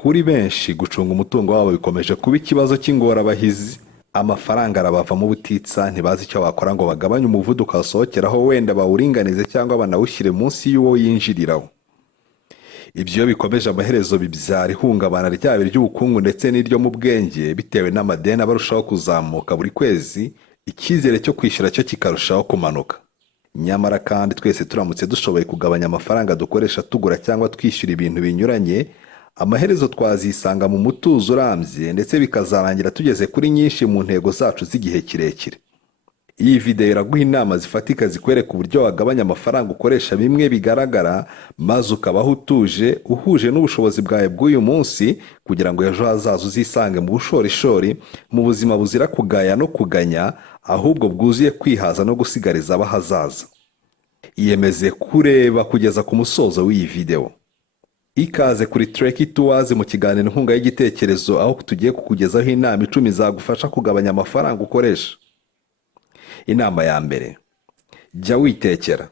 Kuri benshi gucunga umutungo wabo bikomeje kuba ikibazo cy'ingorabahizi. Amafaranga arabavamo ubutitsa, ntibazi icyo bakora ngo bagabanye umuvuduko asohokeraho, wenda bawuringanize cyangwa banawushyire munsi y'uwo yinjiriraho. Ibyo iyo bikomeje amaherezo bibyara ihungabana ryabo ry'ubukungu ndetse n'iryo mu bwenge, bitewe n'amadeni abarushaho kuzamuka buri kwezi, icyizere cyo kwishyura cyo kikarushaho kumanuka. Nyamara kandi twese turamutse dushoboye kugabanya amafaranga dukoresha tugura cyangwa twishyura ibintu binyuranye, amaherezo twazisanga mu mutuzo urambye, ndetse bikazarangira tugeze kuri nyinshi mu ntego zacu z'igihe kirekire. Iyi video iraguha inama zifatika zikwereka uburyo wagabanya amafaranga ukoresha bimwe bigaragara, maze ukabaho utuje, uhuje n'ubushobozi bwawe bw'uyu munsi, kugira ngo ejo hazaza uzisange mu bushorishori, mu buzima buzira kugaya no kuganya, ahubwo bwuzuye kwihaza no gusigariza abahazaza. Iyemeze kureba kugeza ku musozo w'iyi video. Ikaze kuri Treki Tours mu kiganiro inkunga y'igitekerezo, aho tugiye kukugezaho inama 10 zagufasha kugabanya amafaranga ukoresha. Inama ya mbere: jya witekera.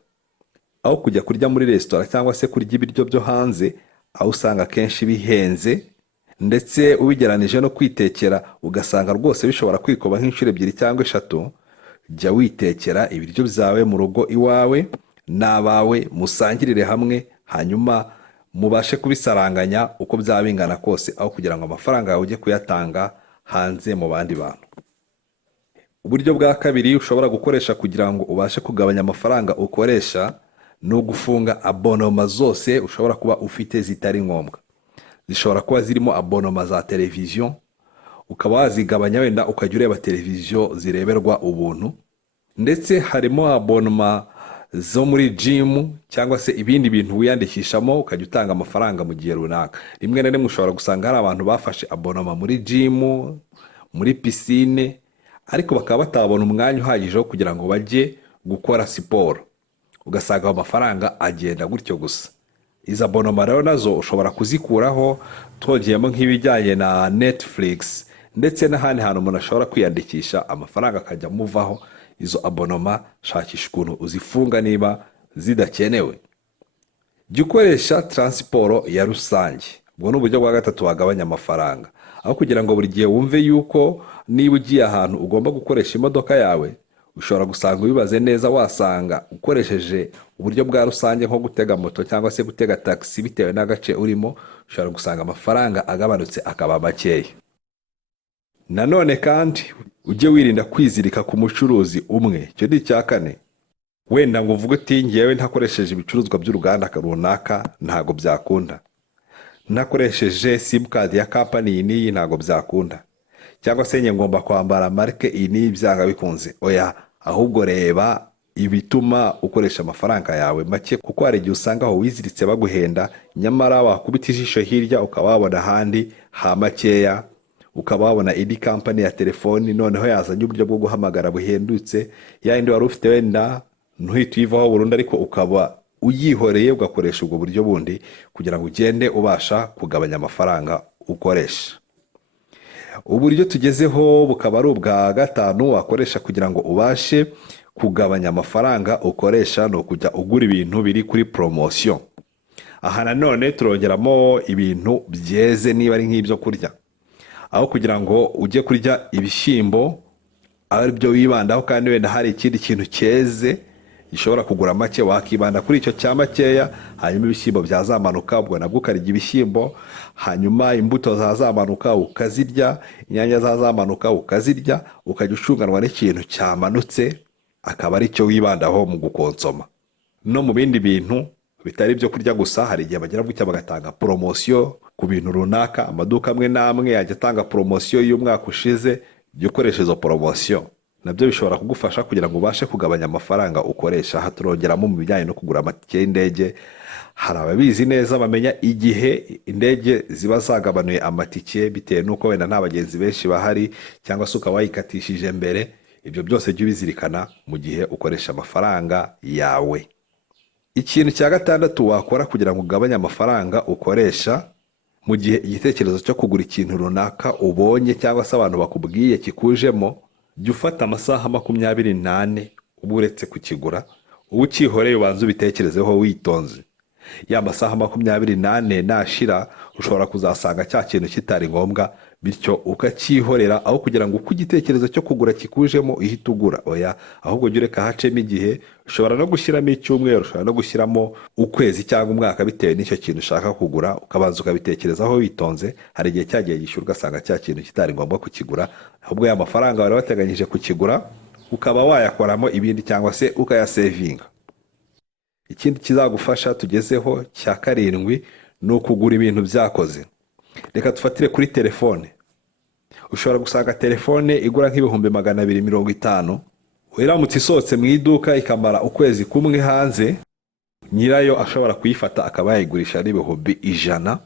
Aho kujya kurya muri resitora cyangwa se kurya ibiryo byo hanze, aho usanga kenshi bihenze, ndetse ubigeranije no kwitekera ugasanga rwose bishobora kwikoba nk'inshuro 2 cyangwa 3, jya witekera ibiryo byawe mu rugo iwawe n'abawe, musangirire hamwe, hanyuma mubashe kubisaranganya uko byaba bingana kose, aho kugira ngo amafaranga yawe ujye kuyatanga hanze mu bandi bantu. Uburyo bwa kabiri ushobora gukoresha kugira ngo ubashe kugabanya amafaranga ukoresha, ni ugufunga abonoma zose ushobora kuba ufite zitari ngombwa. Zishobora kuba zirimo abonoma za televiziyo, ukaba wazigabanya, wenda ukajya ureba televiziyo zireberwa ubuntu. Ndetse harimo abonoma zo muri gym cyangwa se ibindi bintu wiyandikishamo ukajya utanga amafaranga mu gihe runaka. Rimwe na rimwe ushobora gusanga hari abantu bafashe abonoma muri gym, muri piscine, ariko bakaba batabona umwanya uhagije wo kugira ngo bajye gukora siporo, ugasanga amafaranga agenda gutyo gusa. Izo abonoma rero nazo ushobora kuzikuraho, twogeyemo nk'ibijyanye na Netflix ndetse n'ahandi hantu umuntu ashobora kwiyandikisha amafaranga akajya amuvaho. Izo abonoma shakisha ukuntu uzifunga niba zidakenewe. Jya ukoresha transport ya rusange. Ubwo ni uburyo bwa gatatu wagabanya amafaranga. Aho kugira ngo buri gihe wumve yuko niba ugiye ahantu ugomba gukoresha imodoka yawe, ushobora gusanga ubibaze neza, wasanga ukoresheje uburyo bwa rusange nko gutega moto cyangwa se gutega taxi, bitewe n'agace urimo, ushobora gusanga amafaranga agabanutse akaba makeya. Nanone kandi ujye wirinda kwizirika ku mucuruzi umwe. Icyo ni icya kane. Wenda ngo uvuge uti ngewe ntakoresheje ibicuruzwa by'uruganda runaka ntago byakunda, ntakoresheje simcard ya company iyi ntago byakunda, cyangwa se nge ngomba kwambara marke iyi byanga bikunze. Oya, ahubwo reba ibituma ukoresha amafaranga yawe make, kuko hari igihe usanga aho wiziritse baguhenda, nyamara wakubita ijisho hirya ukaba wabona ahandi ha makeya, ukaba wabona indi company ya telefoni noneho yazanye uburyo bwo guhamagara buhendutse, yandi wari ufite wenda ntuhite uyivaho burundu, ariko ukaba uyihoreye ugakoresha ubwo buryo bundi kugira ngo ugende ubasha kugabanya amafaranga ukoresha. Uburyo tugezeho bukaba ari ubwa gatanu wakoresha kugira ngo ubashe kugabanya amafaranga ukoresha, no kujya ugura ibintu biri kuri promotion. Aha nanone turongeramo ibintu byeze, niba ari nk'ibyo kurya. Aho kugira ngo ujye kurya ibishyimbo ari byo wibandaho, kandi wenda hari ikindi kintu cyeze gishobora kugura make, wakibanda kuri icyo cya makeya, hanyuma ibishyimbo byazamanuka ubwo nabwo ukarya ibishyimbo, hanyuma imbuto zazamanuka ukazirya, inyanya zazamanuka ukazirya, ukajya ucunganwa n'ikintu cyamanutse akaba ari cyo wibandaho mu gukonsoma. No mu bindi bintu bitari byo kurya gusa, hari igihe bagira gutya bagatanga promotion ku bintu runaka. Amaduka amwe n'amwe yajya atanga promotion y'umwaka ushize, jya ukoresha izo promotion, nabyo bishobora kugufasha kugira ngo ubashe kugabanya amafaranga ukoresha. Aha turongeramo mu bijyanye no kugura amatike y'indege. Hari ababizi neza bamenya igihe indege ziba zagabanuye amatike, bitewe n'uko wenda nta bagenzi benshi bahari, cyangwa se ukaba wayikatishije mbere. Ibyo byose jya ubizirikana mu gihe ukoresha amafaranga yawe. Ikintu cya gatandatu wakora kugira ngo ugabanye amafaranga ukoresha, mu gihe igitekerezo cyo kugura ikintu runaka ubonye cyangwa se abantu bakubwiye kikujemo, jya ufata amasaha 28 uba uretse kukigura, uba ukihoreye ubanza ubitekerezeho witonze. Ya masaha 28 nashira ushobora kuzasanga cya kintu kitari ngombwa bityo ukacyihorera, aho kugira ngo uko igitekerezo cyo kugura kikujemo uhite ugura. Oya, ahubwo jya ureka hacemo igihe, ushobora no gushyiramo icyumweru, ushobora no gushyiramo ukwezi cyangwa umwaka bitewe n'icyo kintu ushaka kugura, ukabanza ukabitekerezaho witonze. Hari igihe cyagiye gishyura ugasanga cya kintu kitari ngombwa kukigura, ahubwo ya mafaranga wari wateganyije kukigura ukaba wayakoramo ibindi cyangwa se ukayasevinga. Ikindi kizagufasha tugezeho cya 7 ni ukugura ibintu byakoze. Reka tufatire kuri telefone. Ushobora gusanga telefone igura nk'ibihumbi 250, iramutse isohotse mu iduka ikamara ukwezi kumwe hanze, nyirayo ashobora kuyifata akaba yayigurisha n'ibihumbi 100,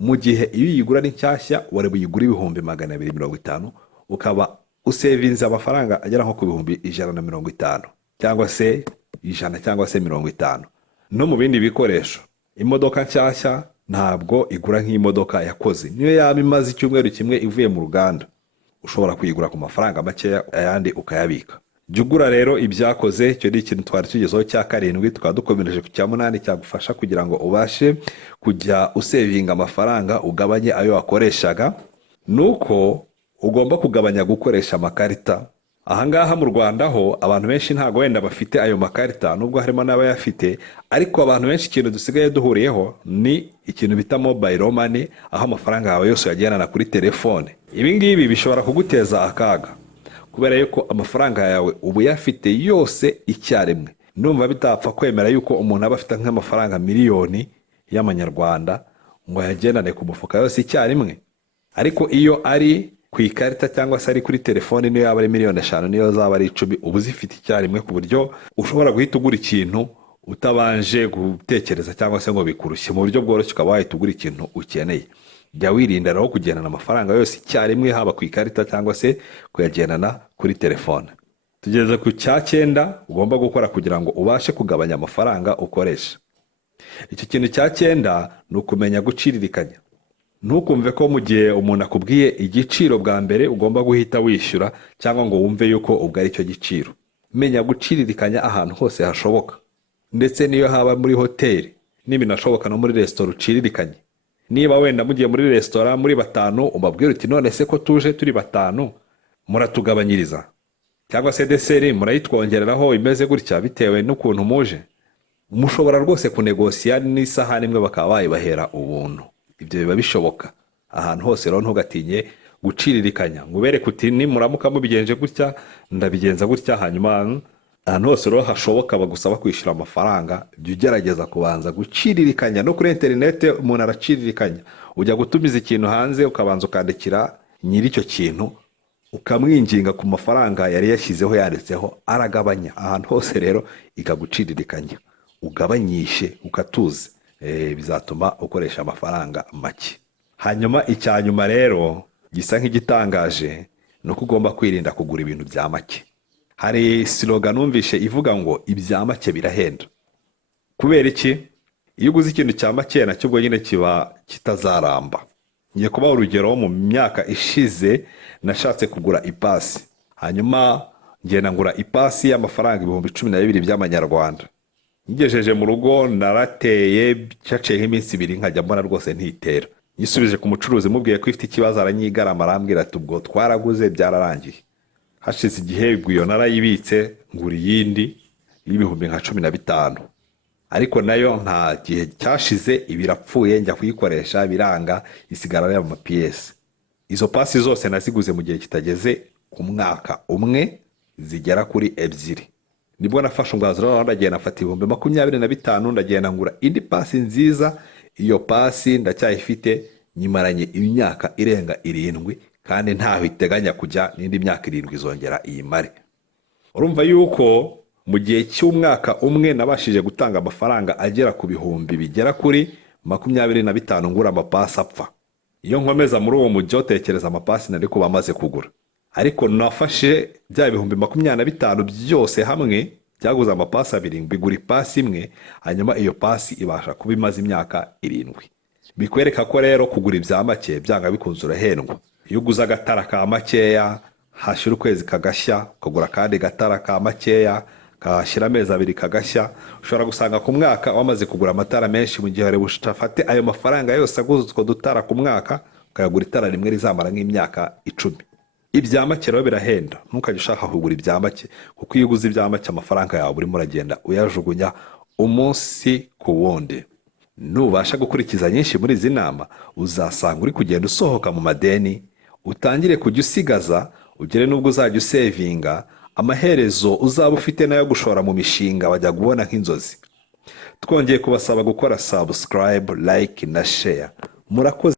mu gihe iyo uyigura ni nshyashya wari buyigura ibihumbi 250, ukaba usevinze amafaranga agera nko ku bihumbi 150 cyangwa se 100 cyangwa se 50. No mu bindi bikoresho, imodoka nshyashya ntabwo igura nk'imodoka yakoze, niyo yaba imaze icyumweru kimwe ivuye mu ruganda, ushobora kuyigura ku mafaranga makeya ayandi ukayabika. Jya ugura rero ibyakoze. Icyo ni ikintu twari tugezeho cya 7. Tukaba dukomereje ku cya 8 cyagufasha kugira ngo ubashe kujya usevinga amafaranga, ugabanye ayo wakoreshaga. Nuko ugomba kugabanya gukoresha amakarita. Ahangaha mu Rwanda ho abantu benshi ntago wenda bafite ayo makarita, nubwo harimo n'abayafite, ariko abantu benshi ikintu dusigaye duhuriyeho ni ikintu bita mobile money, aho amafaranga yawe yose yagendana kuri telefone. Ibi ngibi bishobora kuguteza akaga, kubera yuko amafaranga yawe ubu yafite yose icyarimwe. Ndumva bitapfa kwemera yuko umuntu aba afite nk'amafaranga miliyoni y'amanyarwanda ngo yagendane ku mufuka yose icyarimwe. Ariko iyo ari ku ikarita cyangwa se ari kuri telefone, niyo yaba ari miliyoni 5, niyo zaba ari 10, ubu zifite icyarimwe ku buryo ushobora guhita ugura ikintu utabanje gutekereza cyangwa se ngo bikurushye, mu buryo bworoshye ukaba wahita ugura ikintu ukeneye. Jya wirinda rero kugendana amafaranga yose icyarimwe, haba ku ikarita cyangwa se kuyagendana kuri telefone. Tugeze ku cya 9 ugomba gukora kugira ngo ubashe kugabanya amafaranga ukoresha. Icyo kintu cya 9 ni ukumenya guciririkanya. Ntukumve ko mu gihe umuntu akubwiye igiciro bwa mbere ugomba guhita wishyura, cyangwa ngo wumve yuko ubwo ari cyo giciro. Menya guciririkanya ahantu hose hashoboka, ndetse niyo haba muri hoteli, n'ibinashoboka no muri resitora uciririkanye. Niba wenda mugiye muri resitora muri 5, umabwira uti none se ko tuje turi 5 muratugabanyiriza, cyangwa se deseri murayitwongereraho imeze gutya bitewe n'ukuntu muje. Mushobora rwose kunegosiya n'isahani imwe bakaba bayibahera ubuntu. Ibyo biba bishoboka ahantu hose. Rero ntugatinye guciririkanya, ngo ubereke uti nimuramuka mubigenje gutya ndabigenza gutya. Hanyuma ahantu hose rero hashoboka bagusaba kwishyura amafaranga, jya ugerageza kubanza guciririkanya. No kuri interinete umuntu araciririkanya. Ujya gutumiza ikintu hanze ukabanza ukandikira nyiri icyo kintu, ukamwinginga ku mafaranga yari yashyizeho yanditseho, aragabanya. Ahantu hose rero ikaguciririkanya, ugabanyishe ukatuze. Bizatuma ukoresha amafaranga make. Hanyuma icyanyuma rero gisa nk'igitangaje ni uko ugomba kwirinda kugura ibintu bya make. Hari slogan numvishe ivuga ngo ibya make birahenda. Kubera iki? Iyo uguze ikintu cya make nacyo ubwo nyine kiba kitazaramba. Ngiye kubaha urugero. Mu myaka ishize nashatse kugura ipasi, hanyuma ngenda ngura ipasi y'amafaranga 12,000 by'amanyarwanda. Ngejeje mu rugo narateye, cyaciye nk'iminsi 2 nkajya mbona rwose ntitera. Nyisubije ku mucuruzi mubwiye ko ifite ikibazo, aranyigarama arambwira ati ubwo twaraguze byararangiye. Hashize igihe iyo narayibitse ngura iyindi y'ibihumbi nka 15, ariko nayo nta gihe cyashize ibirapfuye, njya kuyikoresha biranga, isigara ari amapiyesi. Izo pasi zose naziguze mu gihe kitageze ku mwaka umwe, zigera kuri 2. Nibwo nafashe umwanzuro ndagenda nafata 25,000, ndagenda ngura indi pasi nziza. Iyo pasi ndacyayifite, nyimaranye imyaka irenga 7, kandi ntaho iteganya kujya n'indi myaka 7 izongera iyimare. Urumva yuko mu gihe cy'umwaka umwe nabashije gutanga amafaranga agera ku bihumbi bigera kuri 25 ngura amapasi apfa. Iyo nkomeza muri uwo mujyi utekereza amapasi nari kuba amaze kugura. Ariko nafashe bya bihumbi 25 byose hamwe, byaguze amapasi 2, bigura ipasi imwe, hanyuma iyo pasi ibasha kuba imaze imyaka 7. Bikwereka ko rero kugura ibya make byanga bikunze urahendwa. Iyo uguze agatara ka makeya, hashira ukwezi kagashya ukagura kandi gatara ka makeya, kashyira amezi abiri kagashya. Ushobora gusanga ku mwaka wamaze kugura amatara menshi, mu gihe wari bushafate ayo mafaranga yose aguze utwo dutara ku mwaka ukayagura itara rimwe rizamara nk'imyaka 10. Ibya make rero birahenda, ntukajye ushaka kugura ibya make, kuko iyo uguze ibya make amafaranga yawe urimo uragenda uyajugunya umunsi ku wundi. Nubasha gukurikiza nyinshi muri izi nama, uzasanga uri kugenda usohoka mu madeni, utangire kujya usigaza, ugere n'ubwo uzajya usevinga, amaherezo uzaba ufite nayo gushora mu mishinga wajya kubona nk'inzozi. Twongeye kubasaba gukora subscribe, like na share. Murakoze.